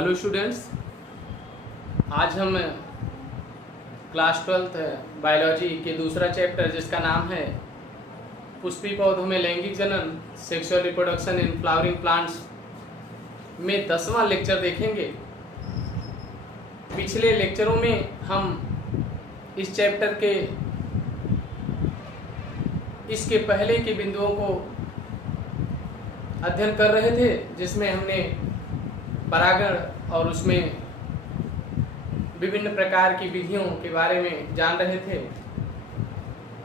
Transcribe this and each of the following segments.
Hello students, आज हम class 12th biology के दूसरा चैप्टर जिसका नाम है पुष्पी पौधों में लैंगिक जनन sexual reproduction in flowering plants में 10वां लेक्चर देखेंगे। पिछले लेक्चरों में हम इस चैप्टर के इसके पहले के बिंदुओं को अध्ययन कर रहे थे, जिसमें हमने परागण और उसमें विभिन्न प्रकार की विधियों के बारे में जान रहे थे।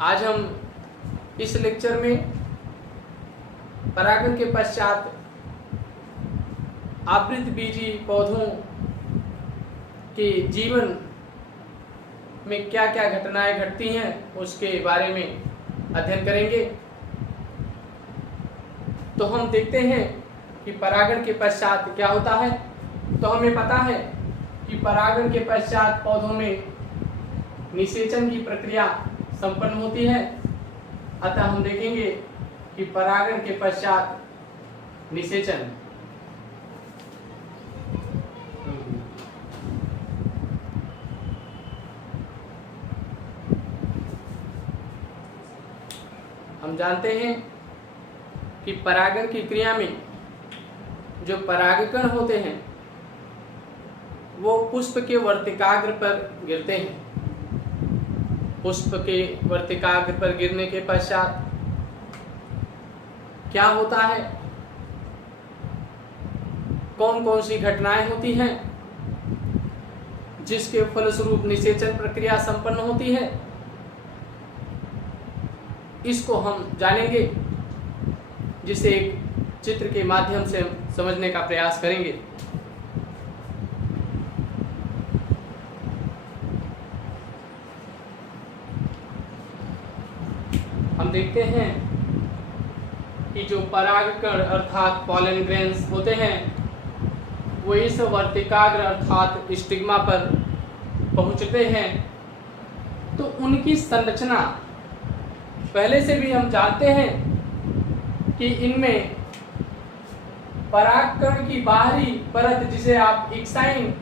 आज हम इस लेक्चर में परागण के पश्चात आवृत बीजी पौधों के जीवन में क्या क्या घटनाएं घटती हैं उसके बारे में अध्ययन करेंगे। तो हम देखते हैं कि परागण के पश्चात क्या होता है। तो हमें पता है कि परागण के पश्चात पौधों में निषेचन की प्रक्रिया संपन्न होती है। अतः हम देखेंगे कि परागण के पश्चात निषेचन। हम जानते हैं कि परागण की क्रिया में जो परागकण होते हैं वो पुष्प के वर्तिकाग्र पर गिरते हैं। पुष्प के वर्तिकाग्र पर गिरने के पश्चात क्या होता है, कौन कौन सी घटनाएं होती हैं जिसके फलस्वरूप निषेचन प्रक्रिया संपन्न होती है, इसको हम जानेंगे, जिसे एक चित्र के माध्यम से हम समझने का प्रयास करेंगे। हम देखते हैं कि जो परागकण अर्थात पॉलन ग्रेन्स होते हैं वो इस वर्तिकाग्र अर्थात स्टिग्मा पर पहुंचते हैं। तो उनकी संरचना पहले से भी हम जानते हैं कि इनमें परागकण की बाहरी परत जिसे आप एक्साइन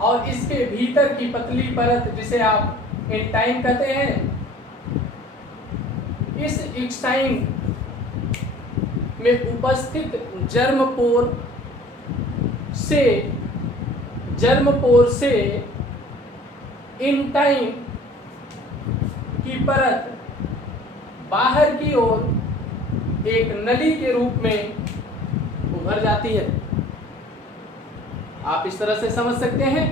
और इसके भीतर की पतली परत जिसे आप एंटाइन कहते हैं, इस एक्साइन में उपस्थित जर्मपोर से एंटाइन की परत बाहर की ओर एक नली के रूप में उभर जाती है। आप इस तरह से समझ सकते हैं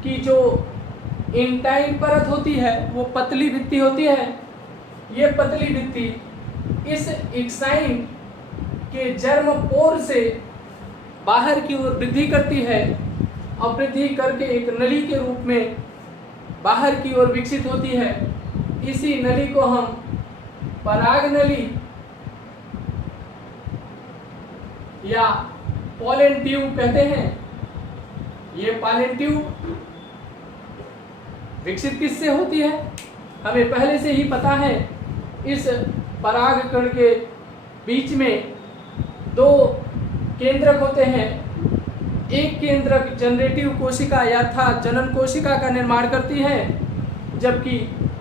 कि जो एंटाइन परत होती है वो पतली भित्ति होती है। ये पतली भित्ति इस एक्साइन के जर्मपोर से बाहर की ओर वृद्धि करती है और वृद्धि करके एक नली के रूप में बाहर की ओर विकसित होती है। इसी नली को हम पराग नली या पॉलन ट्यूब कहते हैं। ये पॉलन ट्यूब विकसित किससे होती है, हमें पहले से ही पता है। इस परागकण के बीच में दो केंद्रक होते हैं। एक केंद्रक जनरेटिव कोशिका या जनन कोशिका का निर्माण करती है, जबकि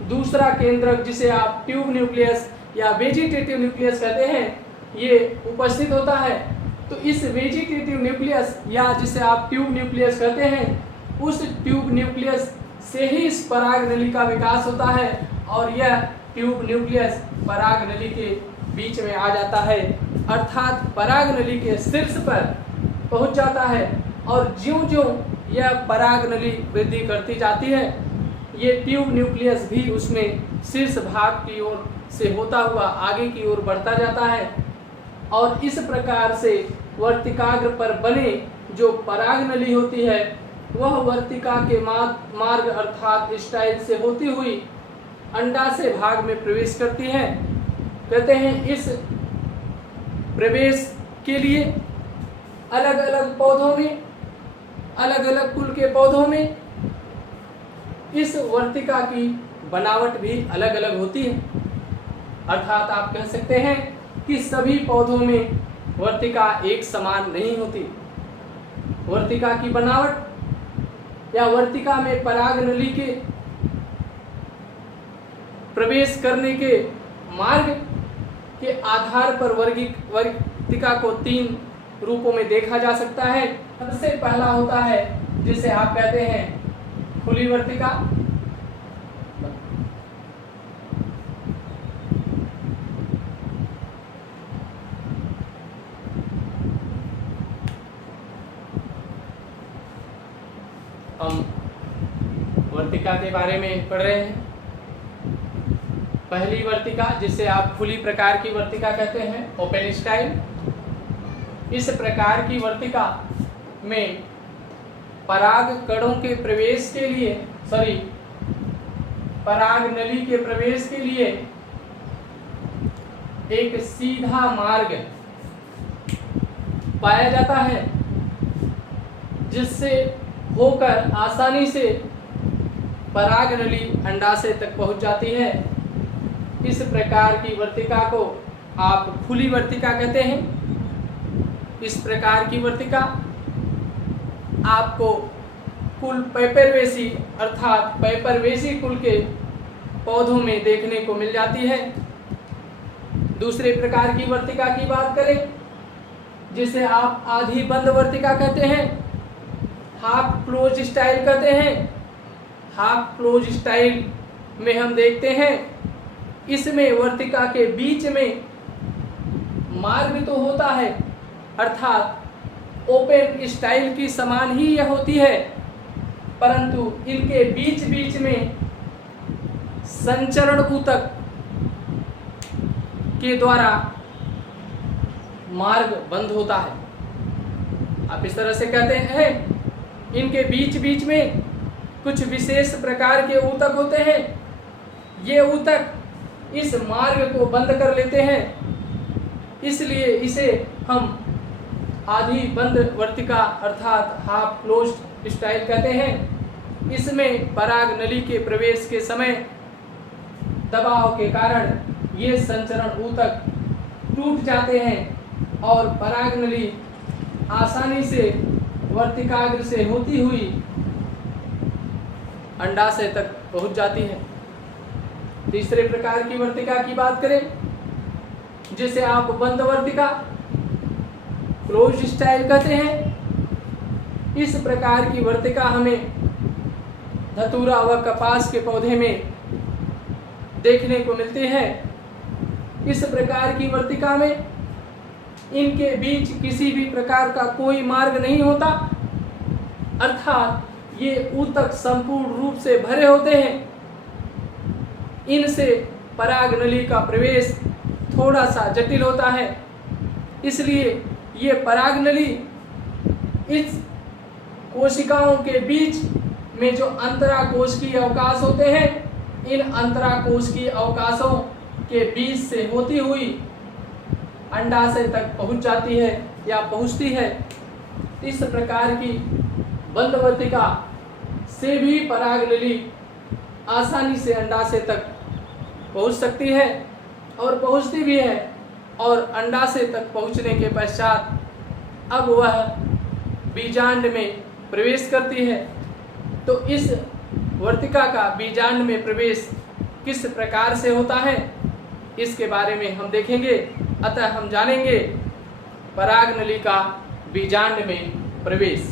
दूसरा केंद्रक जिसे आप ट्यूब न्यूक्लियस या वेजिटेटिव न्यूक्लियस कहते हैं ये उपस्थित होता है। तो इस वेजिटेटिव न्यूक्लियस या जिसे आप ट्यूब न्यूक्लियस कहते हैं, उस ट्यूब न्यूक्लियस से ही इस पराग नली का विकास होता है और यह ट्यूब न्यूक्लियस पराग नली के बीच में आ जाता है, अर्थात पराग नली के शीर्ष पर पहुंच जाता है। और ज्यों-ज्यों यह पराग नली वृद्धि करती जाती है, ये ट्यूब न्यूक्लियस भी उसमें शीर्ष भाग की ओर से होता हुआ आगे की ओर बढ़ता जाता है। और इस प्रकार से वर्तिकाग्र पर बने जो पराग नली होती है वह वर्तिका के मार्ग अर्थात स्टाइल से होती हुई अंडाशय भाग में प्रवेश करती है। कहते हैं इस प्रवेश के लिए अलग अलग पौधों में, अलग अलग कुल के पौधों में इस वर्तिका की बनावट भी अलग अलग होती है। अर्थात आप कह सकते हैं कि सभी पौधों में वर्तिका एक समान नहीं होती। वर्तिका की बनावट या वर्तिका में पराग नली के प्रवेश करने के मार्ग के आधार पर वर्तिका को 3 रूपों में देखा जा सकता है। सबसे पहला होता है जिसे आप कहते हैं खुली वर्तिका। हम वर्तिका के बारे में पढ़ रहे हैं। पहली वर्तिका जिसे आप खुली प्रकार की वर्तिका कहते हैं, ओपन स्टाइल। इस प्रकार की वर्तिका में पराग कणों के प्रवेश के लिए पराग नली के प्रवेश के लिए एक सीधा मार्ग पाया जाता है, जिससे होकर आसानी से पराग नली अंडाशय तक पहुंच जाती है। इस प्रकार की वर्तिका को आप खुली वर्तिका कहते हैं। इस प्रकार की वर्तिका आपको कुल पेपरवेसी अर्थात पेपरवेसी कुल के पौधों में देखने को मिल जाती है। दूसरे प्रकार की वर्तिका की बात करें जिसे आप आधी बंद वर्तिका कहते हैं, हाफ क्लोज स्टाइल कहते हैं। हाफ क्लोज स्टाइल में हम देखते हैं इसमें वर्तिका के बीच में मार्ग तो होता है, अर्थात ओपन स्टाइल की समान ही यह होती है, परंतु इनके बीच बीच में संचरण ऊतक के द्वारा मार्ग बंद होता है। आप इस तरह से कहते हैं इनके बीच बीच में कुछ विशेष प्रकार के ऊतक होते हैं। ये ऊतक इस मार्ग को बंद कर लेते हैं, इसलिए इसे हम आधी बंद वर्तिका अर्थात हाफ क्लोज्ड स्टाइल कहते हैं। इसमें पराग नली के प्रवेश के समय दबाव के कारण ये संचरण ऊतक टूट जाते हैं और पराग नली आसानी से वर्तिकाग्र से होती हुई अंडाशय तक पहुंच जाती है। तीसरे प्रकार की वर्तिका की बात करें जिसे आप बंद वर्तिका क्लोज स्टाइल कहते हैं। इस प्रकार की वर्तिका हमें धतूरा व कपास के पौधे में देखने को मिलती है। इस प्रकार की वर्तिका में इनके बीच किसी भी प्रकार का कोई मार्ग नहीं होता, अर्थात ये ऊतक संपूर्ण रूप से भरे होते हैं। इनसे पराग नली का प्रवेश थोड़ा सा जटिल होता है, इसलिए ये पराग नली इस कोशिकाओं के बीच में जो अंतराकोशिकीय अवकाश होते हैं, इन अंतराकोशिकीय अवकाशों के बीच से होती हुई अंडाशय तक पहुंच जाती है या पहुंचती है। इस प्रकार की बंद वर्तिका से भी पराग नली आसानी से अंडाशय तक पहुंच सकती है और पहुंचती भी है, और अंडाशय तक पहुंचने के पश्चात अब वह बीजांड में प्रवेश करती है। तो इस वर्तिका का बीजांड में प्रवेश किस प्रकार से होता है इसके बारे में हम देखेंगे। अतः हम जानेंगे पराग नली का बीजांड में प्रवेश।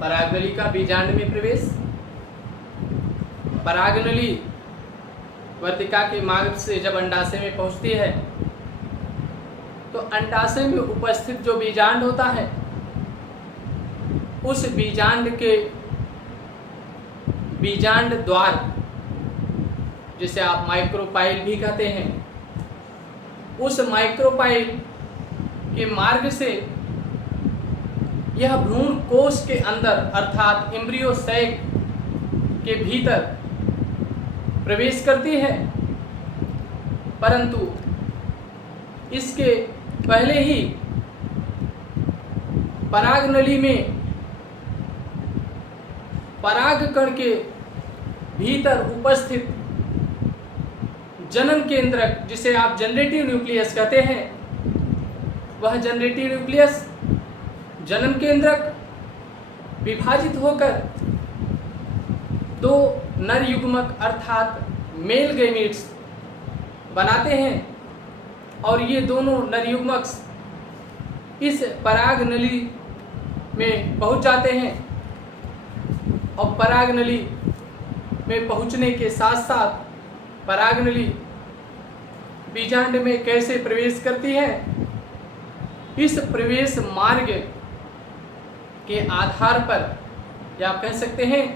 पराग नली का बीजांड में प्रवेश। पराग नली वर्तिका के मार्ग से जब अंडाशय में पहुंचती है तो अंडाशय में उपस्थित जो बीजांड होता है उस बीजांड के बीजांड द्वार जिसे आप माइक्रोपाइल भी कहते हैं, उस माइक्रोपाइल के मार्ग से यह भ्रूण कोश के अंदर अर्थात एम्ब्रियो सैक के भीतर प्रवेश करती है, परंतु इसके पहले ही पराग नली में पराग कण के भीतर उपस्थित जनन केंद्रक, जिसे आप जनरेटिव न्यूक्लियस कहते हैं, वह जनरेटिव न्यूक्लियस जनन केंद्रक विभाजित होकर दो नर युग्मक अर्थात मेल गैमीट्स बनाते हैं और ये दोनों नर युग्मक इस पराग नली में पहुंच जाते हैं और पराग नली में पहुंचने के साथ साथ पराग नली बीजांड में कैसे प्रवेश करती है, इस प्रवेश मार्ग के आधार पर, या आप कह सकते हैं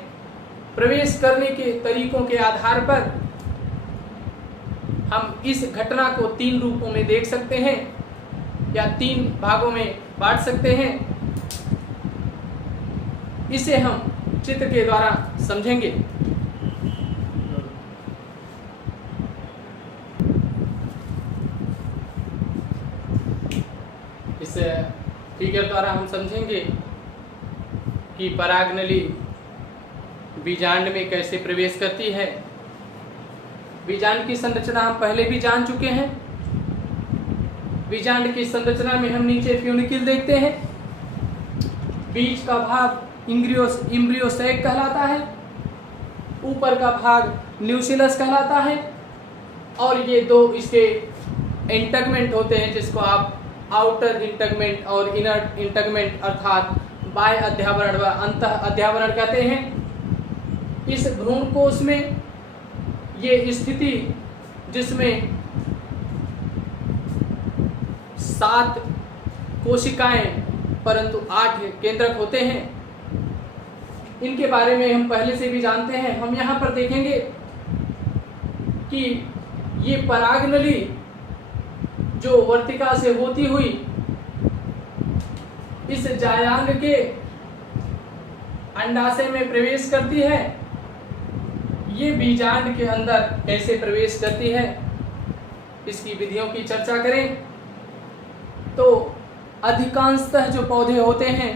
प्रवेश करने के तरीकों के आधार पर, हम इस घटना को 3 रूपों में देख सकते हैं या 3 भागों में बांट सकते हैं। इसे हम चित्र के द्वारा समझेंगे। इस फिगर द्वारा हम समझेंगे कि पराग नली बीजांड में कैसे प्रवेश करती है। बीजांड की संरचना हम पहले भी जान चुके हैं। बीजांड की संरचना में हम नीचे फ्यूनिक्यूल देखते हैं, बीच का भाग इम्ब्रियोसैक कहलाता है, ऊपर का भाग न्यूसिलस कहलाता है और ये दो इसके इंटगमेंट होते हैं, जिसको आप आउटर इंटगमेंट और इनर इंटगमेंट अर्थात बाह्य अध्यावरण व अंतः अध्यावरण कहते हैं। इस भ्रूण कोश में ये स्थिति जिसमें 7 कोशिकाएं परंतु 8 केंद्रक होते हैं, इनके बारे में हम पहले से भी जानते हैं। हम यहाँ पर देखेंगे कि ये पराग नली जो वर्तिका से होती हुई इस जायांग के अंडाशय में प्रवेश करती है, ये बीजांड के अंदर कैसे प्रवेश करती है, इसकी विधियों की चर्चा करें तो अधिकांशतः जो पौधे होते हैं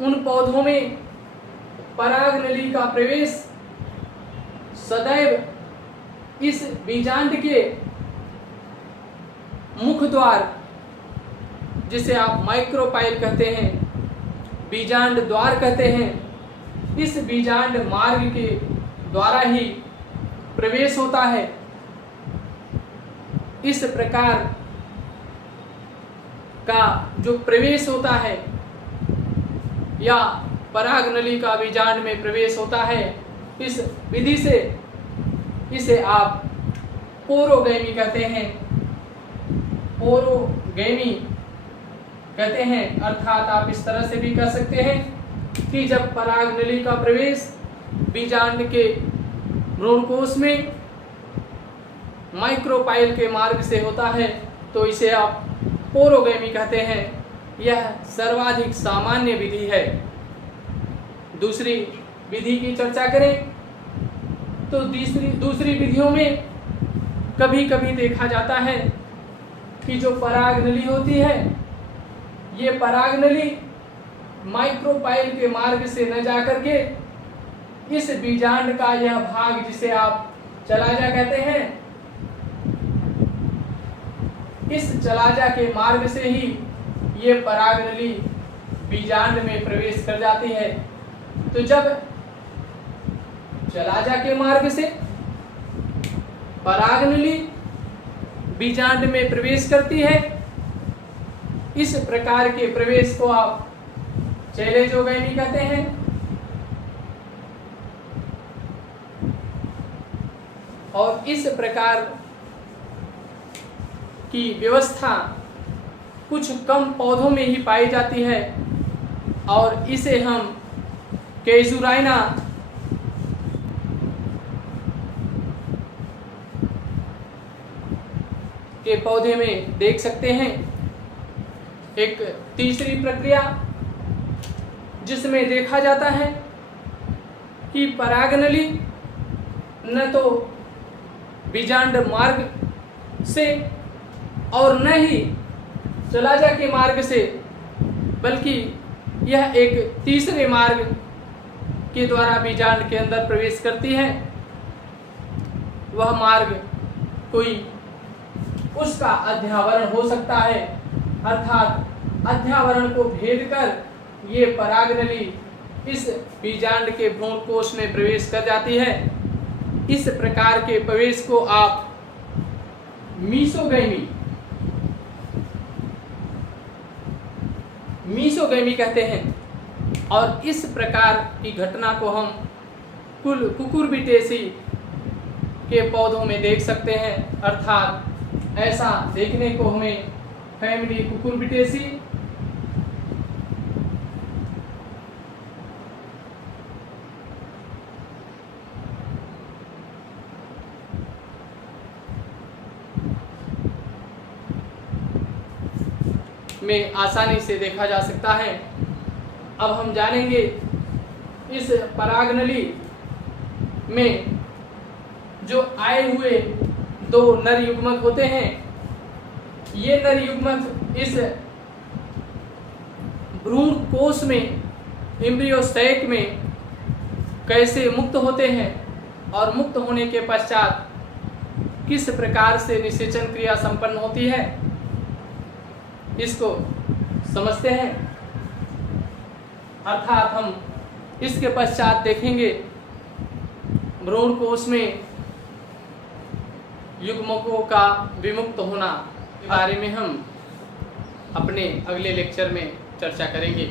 उन पौधों में पराग नली का प्रवेश सदैव इस बीजांड के मुख द्वार, जिसे आप माइक्रोपाइल कहते हैं, बीजांड द्वार कहते हैं, इस बीजांड मार्ग के द्वारा ही प्रवेश होता है। इस प्रकार का जो प्रवेश होता है या पराग नली का बीजांड में प्रवेश होता है, इस विधि से इसे आप पोरोगैमी कहते हैं। पोरोगैमी कहते हैं, अर्थात आप इस तरह से भी कह सकते हैं कि जब पराग नली का प्रवेश बीजांड के भ्रूणकोश में माइक्रोपाइल के मार्ग से होता है तो इसे आप पोरोगैमी कहते हैं। यह सर्वाधिक सामान्य विधि है। दूसरी विधि की चर्चा करें तो दूसरी विधियों में कभी कभी देखा जाता है कि जो पराग नली होती है, ये पराग नली माइक्रोपाइल के मार्ग से न जाकर के इस बीजांड का यह भाग, जिसे आप चलाजा कहते हैं, इस चलाजा के मार्ग से ही ये पराग नली बीजांड में प्रवेश कर जाती है। तो जब चलाजा के मार्ग से पराग नली बीजांड में प्रवेश करती है, इस प्रकार के प्रवेश को आप चैलेजोगैमी कहते हैं। और इस प्रकार की व्यवस्था कुछ कम पौधों में ही पाई जाती है और इसे हम कैजुराइना के पौधे में देख सकते हैं। एक तीसरी प्रक्रिया जिसमें देखा जाता है कि परागनली न तो बीजांड मार्ग से और न ही चलाजा के मार्ग से, बल्कि यह एक तीसरे मार्ग के द्वारा बीजांड के अंदर प्रवेश करती है। वह मार्ग कोई उसका अध्यावरण हो सकता है, अर्थात अध्यावरण को भेद कर ये परागनली इस बीजांड के भ्रूण कोश में प्रवेश कर जाती है। इस प्रकार के प्रवेश को आप मीसोगैमी कहते हैं। और इस प्रकार की घटना को हम कुल कुकुरबिटेसी के पौधों में देख सकते हैं, अर्थात ऐसा देखने को हमें फैमिली कुकुरबिटेसी में आसानी से देखा जा सकता है। अब हम जानेंगे इस परागनली में जो आए हुए दो नर युग्मक होते हैं, ये नर युग्मक इस भ्रूण कोश में, एम्ब्रियो सैक में कैसे मुक्त होते हैं और मुक्त होने के पश्चात किस प्रकार से निषेचन क्रिया संपन्न होती है, इसको समझते हैं। अर्थात हम इसके पश्चात देखेंगे भ्रूण कोश में युग्मकों का विमुक्त होना के बारे में हम अपने अगले लेक्चर में चर्चा करेंगे।